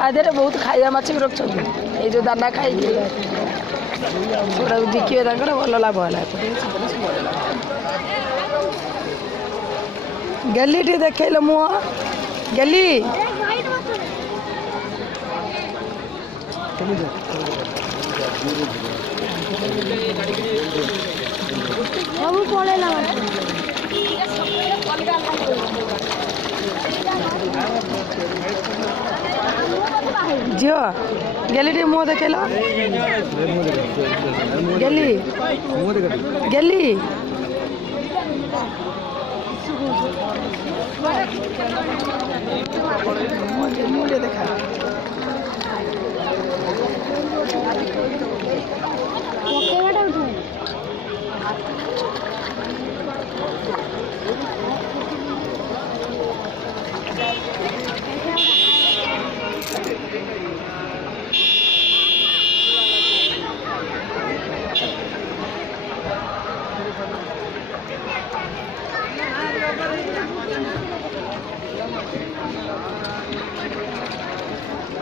आधे बहुत खाइया माछ भी रखते ये जो दाना खाई बिकिए भल लाभ है गली टी देखल मुह गली ସବୁ ପଳେଇଲା झील गली टी मुँह देखेल गली गली मुँह देखा ପକେଇବାଟା ଉଠୁ